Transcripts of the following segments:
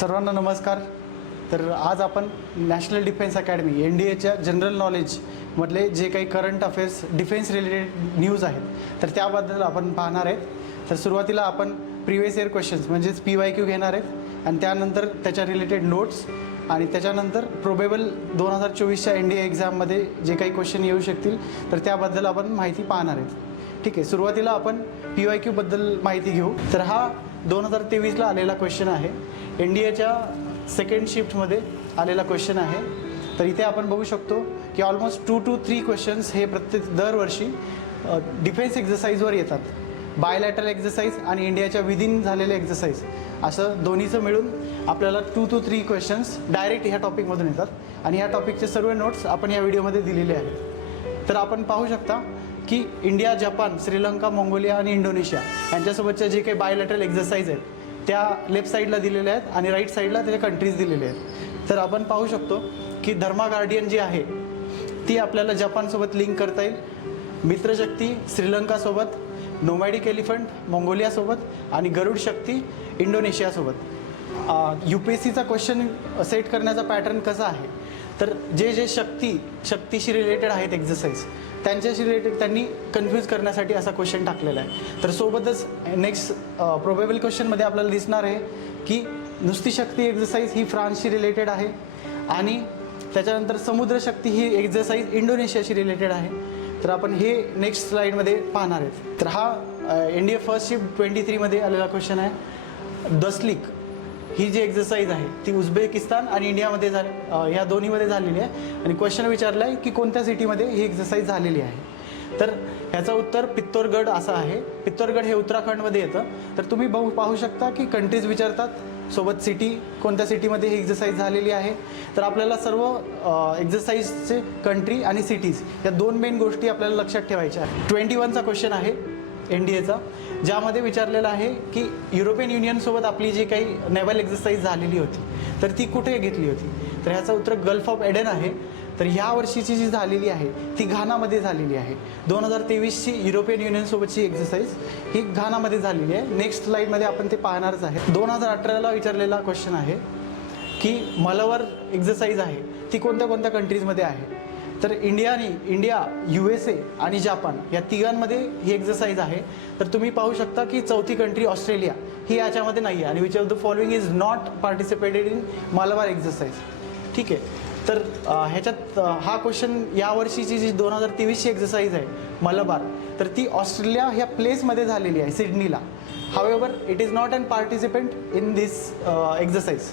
सर्वांना नमस्कार. तर आज आपण नॅशनल डिफेन्स अकॅडमी NDAच्या जनरल नॉलेजमधले जे काही current affairs defence related news आहेत तर त्याबद्दल आपण पाहणार आहेत. तर सुरुवातीला आपण प्रिव्हियस इयर क्वेश्चन्स म्हणजेच PYQ घेणार आहेत आणि त्यानंतर त्याच्या रिलेटेड नोट्स आणि त्याच्यानंतर प्रोबेबल 2024च्या NDA एक्झाममध्ये जे काही क्वेश्चन येऊ शकतील तर त्याबद्दल आपण माहिती पाहणार आहेत. ठीक आहे, सुरुवातीला आपण PYQ बद्दल माहिती घेऊ. तर हा 2023ला आलेला क्वेश्चन आहे. NDAच्या सेकंड शिफ्टमध्ये आलेला क्वेश्चन आहे. तर इथे आपण बघू शकतो की ऑलमोस्ट 2 to 3 क्वेश्चन्स हे दरवर्षी डिफेन्स एक्झरसाइजवर येतात. बायलॅटरल एक्झरसाइज आणि इंडियाच्या विदिन झालेले एक्झरसाइज असं दोन्हीचं मिळून आपल्याला 2 to 3 क्वेश्चन्स डायरेक्ट ह्या टॉपिकमधून येतात आणि ह्या टॉपिकचे सर्व नोट्स आपण या व्हिडिओमध्ये दिलेले आहेत. तर आपण पाहू शकता की इंडिया, जपान, श्रीलंका, मंगोलिया आणि इंडोनेशिया यांच्यासोबतच्या जे काही बायलॅटरल एक्झरसाइज आहेत त्या लेफ्ट साईडला दिलेल्या आहेत आणि राईट साईडला त्याच्या कंट्रीज दिलेले आहेत. तर आपण पाहू शकतो की धर्मा गार्डियन जी आहे ती आपल्याला जपानसोबत लिंक करता येईल. मित्रशक्ती श्रीलंकासोबत, नोमॅडिक एलिफंट मंगोलियासोबत आणि गरुड शक्ती इंडोनेशियासोबत. UPSCचा क्वेश्चन सेट करण्याचा पॅटर्न कसा आहे तर जे शक्तीशी रिलेटेड आहेत एक्झरसाइज त्यांच्याशी रिलेटेड त्यांनी कन्फ्यूज करण्यासाठी असा क्वेश्चन टाकलेला आहे. तर सोबतच नेक्स्ट प्रोबेबल क्वेश्चनमध्ये आपल्याला दिसणार आहे की नुसती शक्ती एक्झरसाइज ही फ्रान्सशी रिलेटेड आहे आणि त्याच्यानंतर समुद्र शक्ती ही एक्झरसाइज इंडोनेशियाशी रिलेटेड आहे. तर आपण हे नेक्स्ट स्लाईडमध्ये पाहणार आहेत. तर हा NDA फर्स्ट शिफ्ट 23मध्ये आलेला क्वेश्चन आहे. दसलिक ही जी एक्झरसाइज आहे ती उझबेकिस्तान आणि इंडियामध्ये ह्या दोन्हीमध्ये झालेली आहे आणि क्वेश्चन विचारला आहे की कोणत्या सिटीमध्ये ही एक्झरसाइज झालेली आहे. तर ह्याचं उत्तर पित्तोरगड असं आहे. पित्तोरगड हे उत्तराखंडमध्ये येतं. तर तुम्ही पाहू शकता की कंट्रीज विचारतात सोबत सिटी, कोणत्या सिटीमध्ये ही एक्झरसाइज झालेली आहे. तर आपल्याला सर्व एक्झरसाइजचे कंट्री आणि सिटीज या दोन मेन गोष्टी आपल्याला लक्षात ठेवायच्या आहेत. 21चा क्वेश्चन आहे NDAचा, ज्यामध्ये विचारलेलं आहे की युरोपियन युनियनसोबत आपली जी काही नेव्हल एक्झरसाइज झालेली होती तर ती कुठे घेतली होती. तर ह्याचं उत्तर गल्फ ऑफ एडन आहे. तर ह्या वर्षीची जी झालेली आहे ती घानामध्ये झालेली आहे. 2023ची युरोपियन युनियनसोबतची एक्झरसाइज ही घानामध्ये झालेली आहे. नेक्स्ट स्लाईडमध्ये आपण ते पाहणारच आहे. 2018ला विचारलेला क्वेश्चन आहे की मलबार एक्झरसाइज आहे ती कोणत्या कोणत्या कंट्रीजमध्ये आहे. तर इंडिया, USA आणि जापान या तिघांमध्ये ही एक्झरसाइज आहे. तर तुम्ही पाहू शकता की चौथी कंट्री ऑस्ट्रेलिया ही याच्यामध्ये नाही आहे आणि which of the following is not participated in Malabar exercise. ठीक आहे, तर ह्याच्यात हा क्वेश्चन यावर्षीची जी 2023ची एक्झरसाइज आहे मलबार तर ती ऑस्ट्रेलिया ह्या प्लेसमध्ये झालेली आहे, सिडनीला. However it is not an participant in this exercise.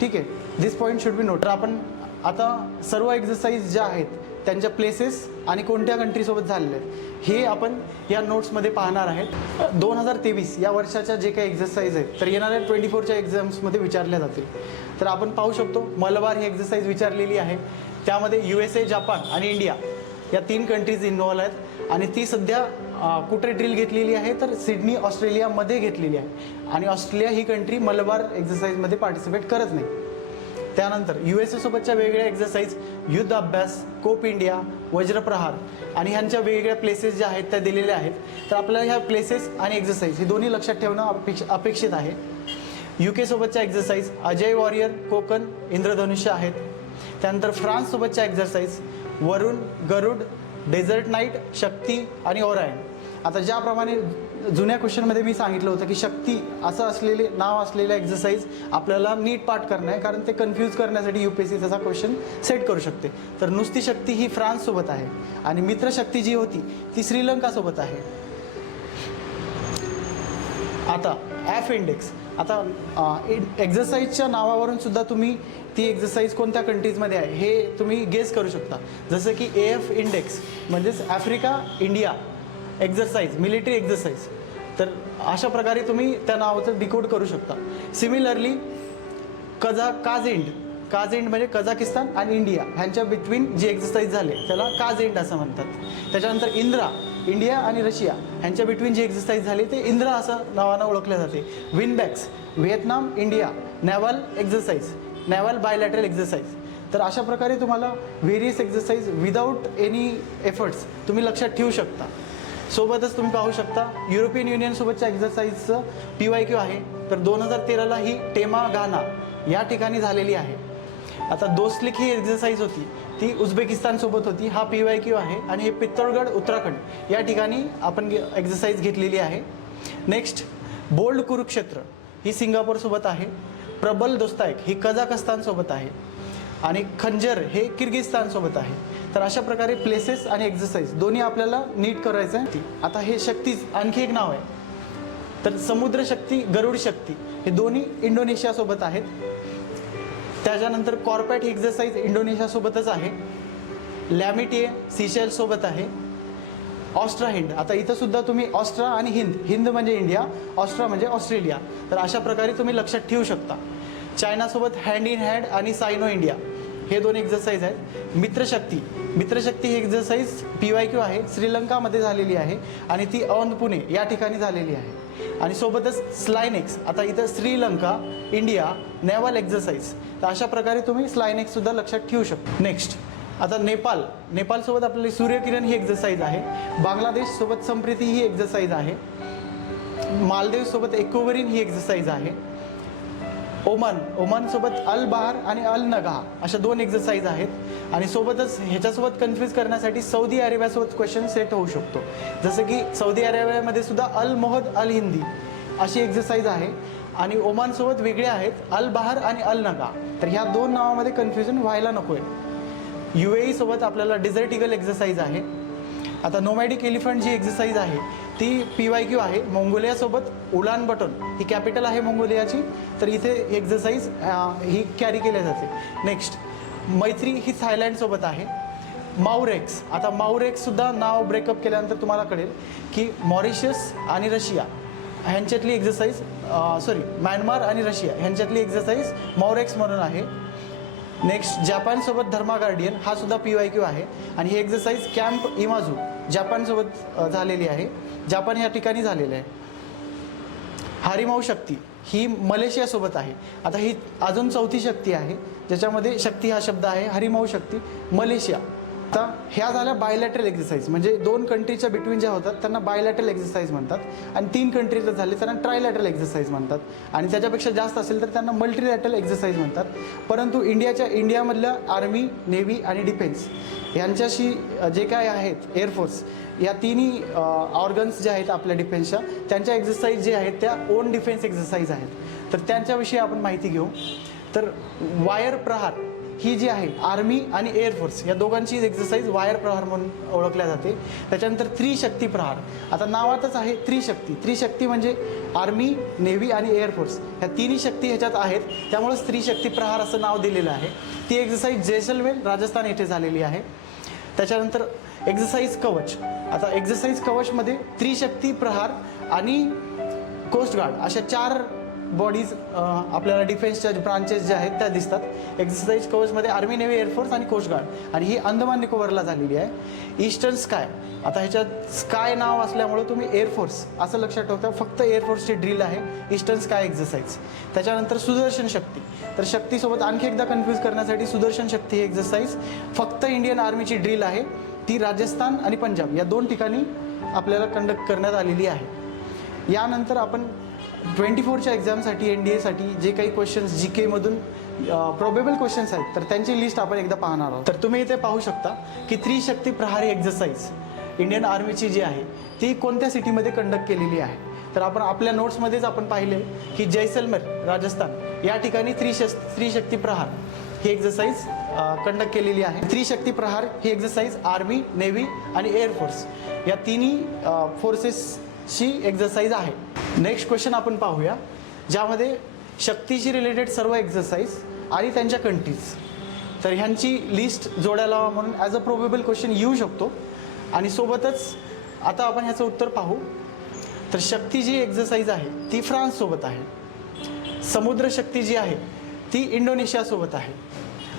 ठीक आहे, this point should be note. तर आपण आता सर्व एक्झरसाइज ज्या आहेत त्यांच्या प्लेसेस आणि कोणत्या कंट्रीसोबत झालेल्या आहेत हे आपण या नोट्समध्ये पाहणार आहेत. 2023 या वर्षाच्या जे काही एक्झरसाइज आहेत तर येणाऱ्या 24च्या एक्झाम्समध्ये विचारल्या जातील. तर आपण पाहू शकतो मलबार ही एक्झरसाइज विचारलेली आहे. त्यामध्ये USA, जापान आणि इंडिया या 3 कंट्रीज इन्व्हॉल्व आहेत आणि ती सध्या कुठे ड्रिल घेतलेली आहे तर सिडनी ऑस्ट्रेलियामध्ये घेतलेली आहे आणि ऑस्ट्रेलिया ही कंट्री मलबार एक्झरसाइजमध्ये पार्टिसिपेट करत नाही. त्यानंतर USA सोबतच्या वेगळ्या एक्झरसाइज युद्ध अभ्यास, कोप इंडिया, वज्रप्रहार आणि ह्यांच्या वेगवेगळ्या प्लेसेस ज्या आहेत त्या दिलेल्या आहेत. तर आपल्याला ह्या प्लेसेस आणि एक्झरसाइज हे दोन्ही लक्षात ठेवणं अपेक्षित आहे. UK सोबतच्या एक्झरसाइज अजय वॉरियर, कोकण, इंद्रधनुष्य आहेत. त्यानंतर फ्रान्ससोबतच्या एक्झरसाइज वरुण, गरुड, डेझर्ट नाईट, शक्ती आणि ओरायन. आता ज्याप्रमाणे जुन्या क्वेश्चनमध्ये मी सांगितलं होतं की शक्ती असं नाव असलेल्या एक्झरसाइज आपल्याला नीट पाठ करणं आहे कारण ते कन्फ्यूज करण्यासाठी UPSC त्याचा क्वेश्चन सेट करू शकते. तर नुसती शक्ती ही फ्रान्ससोबत आहे आणि मित्रशक्ती जी होती ती श्रीलंकासोबत आहे. आता एफ इंडेक्स, आता एक्झरसाइजच्या नावावरून सुद्धा तुम्ही ती एक्झरसाइज कोणत्या कंट्रीजमध्ये आहे हे तुम्ही गेस करू शकता. जसं की AF इंडेक्स म्हणजेच Africa India exercise, military exercise. तर अशा प्रकारे तुम्ही त्या नावाचं डिकोड करू शकता. सिमिलरली काझेंड म्हणजे कझाकिस्तान आणि इंडिया ह्यांच्या बिटवीन जी एक्झरसाइज झाली त्याला काझेंड असं म्हणतात. त्याच्यानंतर इंडिया आणि रशिया ह्यांच्या बिटवीन जी एक्झरसाइज झाली ते इंद्रा असं नावानं ओळखल्या जाते. Vinbax, Vietnam, India, naval exercise, naval bilateral exercise. तर अशा प्रकारे तुम्हाला various exercise without any efforts तुम्ही लक्षात ठेवू शकता. सोबतच तुम्ही पाहू शकता युरोपियन युनियनसोबतच्या एक्झरसाइजचं PYQ आहे. तर 2013ला ही टेमा घाना या ठिकाणी झालेली आहे. आता दोस्लिक ही एक्झरसाइज होती ती उझबेकिस्तानसोबत होती. हा PYQ आहे आणि हे पित्तोडगड उत्तराखंड या ठिकाणी आपण एक्झरसाइज घेतलेली आहे. नेक्स्ट बोल्ड कुरुक्षेत्र ही सिंगापूरसोबत आहे. प्रबल दोस्तायक ही कझाकस्तानसोबत आहे आणि खंजर हे किर्गिस्तानसोबत आहे. तर अशा प्रकारे प्लेसेस आणि एक्झरसाइज दोन्ही आपल्याला नीट करायचं आहे. आता हे शक्तीच आणखी एक नाव आहे. तर समुद्र शक्ती, गरुड शक्ती हे दोन्ही इंडोनेशियासोबत आहेत. त्याच्यानंतर कॉर्पॅट ही एक्झरसाइज इंडोनेशियासोबतच आहे. लॅमिटिए सिशेल्ससोबत आहे. ऑस्ट्रा हिंद, आता इथं सुद्धा तुम्ही ऑस्ट्रा आणि हिंद, हिंद म्हणजे इंडिया, ऑस्ट्रा म्हणजे ऑस्ट्रेलिया, तर अशा प्रकारे तुम्ही लक्षात ठेवू शकता. चायनासोबत हँड इन हँड आणि सायनो इंडिया हे दोन एक्झरसाइज आहेत. मित्रशक्ती, मित्रशक्ती ही एक्झरसाइज PYQ आहे, श्रीलंकामध्ये झालेली आहे आणि ती औंध पुणे या ठिकाणी झालेली आहे. आणि सोबतच स्लायनेक्स, आता इथं श्रीलंका, इंडिया, नेव्हल एक्झरसाइज, तर अशा प्रकारे तुम्ही स्लायनेक्स सुद्धा लक्षात ठेवू शकता. नेक्स्ट आता नेपाळ, नेपाळसोबत आपली सूर्यकिरण ही एक्झरसाइज आहे. बांगलादेशसोबत संप्रीती ही एक्झरसाइज आहे. मालदीवसोबत एक्वरीन ही एक्झरसाइज आहे. ओमानसोबत अल बहार आणि अल नगाह अशा दोन एक्झरसाइज आहेत. आणि सोबतच ह्याच्यासोबत कन्फ्यूज करण्यासाठी सौदी अरेबियासोबत क्वेश्चन सेट होऊ शकतो. जसं की सौदी अरेबियामध्ये सुद्धा अल मोहद अल हिंदी अशी एक्झरसाइज आहे आणि ओमानसोबत वेगळे आहेत अल बहार आणि अल नगाह. तर ह्या दोन नावामध्ये कन्फ्युजन व्हायला नको आहे. UAE सोबत आपल्याला डिझर्ट ईगल एक्झरसाइज आहे. आता नोमॅडिक एलिफंट जी एक्झरसाइज आहे ती PYQ आहे. मंगोलियासोबत उलान बटन ही कॅपिटल आहे मंगोलियाची, तर इथे एक्झरसाइज ही कॅरी केली जाते. नेक्स्ट मैत्री ही थायलंडसोबत आहे. माउरेक्स, आता माउरेक्ससुद्धा नाव ब्रेकअप केल्यानंतर तुम्हाला कळेल की मॉरिशस आणि रशिया ह्यांच्यातली एक्झरसाइज, म्यानमार आणि रशिया ह्यांच्यातली एक्झरसाइज मॉरेक्स म्हणून आहे. नेक्स्ट जपानसोबत धर्मा गार्डियन हा सुद्धा PYQ आहे आणि ही एक्झरसाइज कॅम्प इमाझू जपानसोबत झालेली आहे. जपान या ठिकाणी झालेलं आहे. हारिमाऊ शक्ती ही मलेशियासोबत आहे. आता ही अजून चौथी शक्ती आहे ज्याच्यामध्ये शक्ती हा शब्द आहे. हरिमाऊ शक्ती मलेशिया. आता ह्या झाल्या बायलॅटरल एक्झरसाइज, म्हणजे दोन कंट्रीच्या बिटवीन ज्या होतात त्यांना बायलॅटरल एक्झरसाइज म्हणतात आणि 3 कंट्रीज झाले त्यांना ट्रायलॅटरल एक्झरसाइज म्हणतात आणि त्याच्यापेक्षा जास्त असेल तर त्यांना मल्टीलॅटरल एक्झरसाइज म्हणतात. परंतु इंडियामधल्या आर्मी, नेव्ही आणि डिफेन्स यांच्याशी जे काय आहेत एअरफोर्स या तिन्ही ऑर्गन्स जे आहेत आपल्या डिफेन्सच्या त्यांच्या एक्झरसाइज जे आहेत त्या ओन डिफेन्स एक्झरसाइज आहेत. तर त्यांच्याविषयी आपण माहिती घेऊ. तर वायर प्रहार ही जी आहे आर्मी आणि एअरफोर्स या दोघांची एक्झरसाइज वायर प्रहार म्हणून ओळखल्या जाते. त्याच्यानंतर त्रिशक्ती प्रहार, आता नावातच आहे त्रिशक्ती. त्रिशक्ती म्हणजे आर्मी, नेव्ही आणि एअरफोर्स ह्या तिन्ही शक्ती ह्याच्यात आहेत, त्यामुळेच त्रिशक्ती प्रहार असं नाव दिलेलं आहे. ती एक्झरसाइज जैसलमेर राजस्थान येथे झालेली आहे. त्याच्यानंतर एक्झरसाइज कवच, आता एक्झरसाइज कवचमध्ये त्रिशक्ती प्रहार आणि कोस्टगार्ड अशा 4 बॉडीज आपल्याला डिफेन्सच्या ब्रांचेस ज्या आहेत त्या दिसतात. एक्झरसाइज कवचमध्ये आर्मी, नेव्ही, एअरफोर्स आणि कोस्टगार्ड आणि ही अंदमान निकोबारला झालेली आहे. ईस्टर्न स्काय, आता ह्याच्यात स्काय नाव असल्यामुळे तुम्ही एअरफोर्स असं लक्षात ठेवता, फक्त एअरफोर्सची ड्रिल आहे ईस्टर्न स्काय एक्झरसाइज. त्याच्यानंतर सुदर्शन शक्ती, तर शक्तीसोबत आणखी एकदा कन्फ्यूज करण्यासाठी सुदर्शन शक्ती ही एक्झरसाइज फक्त इंडियन आर्मीची ड्रिल आहे. ती राजस्थान आणि पंजाब या 2 ठिकाणी आपल्याला कंडक्ट करण्यात आलेली आहे. यानंतर आपण 24च्या एक्झामसाठी NDAसाठी जे काही क्वेश्चन्स GK मधून प्रोबेबल क्वेश्चन्स आहेत तर त्यांची लिस्ट आपण एकदा पाहणार आहोत. तर तुम्ही इथे पाहू शकता की त्रिशक्ती प्रहारी एक्झरसाइज इंडियन आर्मीची जी आहे ती कोणत्या सिटीमध्ये कंडक्ट केलेली आहे. तर आपण आपल्या नोट्समध्येच आपण पाहिले की जैसलमेर राजस्थान या ठिकाणी त्रिशक्ती प्रहार ही एक्झरसाइज कंडक्ट केलेली आहे. त्रिशक्ती प्रहार ही एक्झरसाइज आर्मी, नेव्ही आणि एअरफोर्स या तिन्ही फोर्सेसची एक्झरसाइज आहे. नेक्स्ट क्वेश्चन आपण पाहूया ज्यामध्ये शक्तीशी रिलेटेड सर्व एक्झरसाइज आणि त्यांच्या कंट्रीज, तर ह्यांची लिस्ट जोडायला म्हणून ॲज अ प्रोबेबल क्वेश्चन येऊ शकतो. आणि सोबतच आता आपण ह्याचं उत्तर पाहू. तर शक्ती जी एक्झरसाइज आहे ती फ्रान्ससोबत आहे. समुद्र शक्ती जी आहे ती इंडोनेशियासोबत आहे.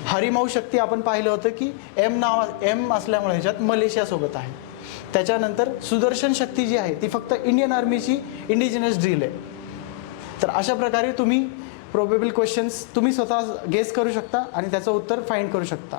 हरिमाऊ शक्ती आपण पाहिलं होतं की एम असल्यामुळे ह्याच्यात मलेशियासोबत आहे. त्याच्यानंतर सुदर्शन शक्ती जी आहे ती फक्त इंडियन आर्मीची इंडिजिनस ड्रिल आहे. तर अशा प्रकारे तुम्ही प्रोबेबल क्वेश्चन्स तुम्ही स्वतः गेस करू शकता आणि त्याचं उत्तर फाइंड करू शकता.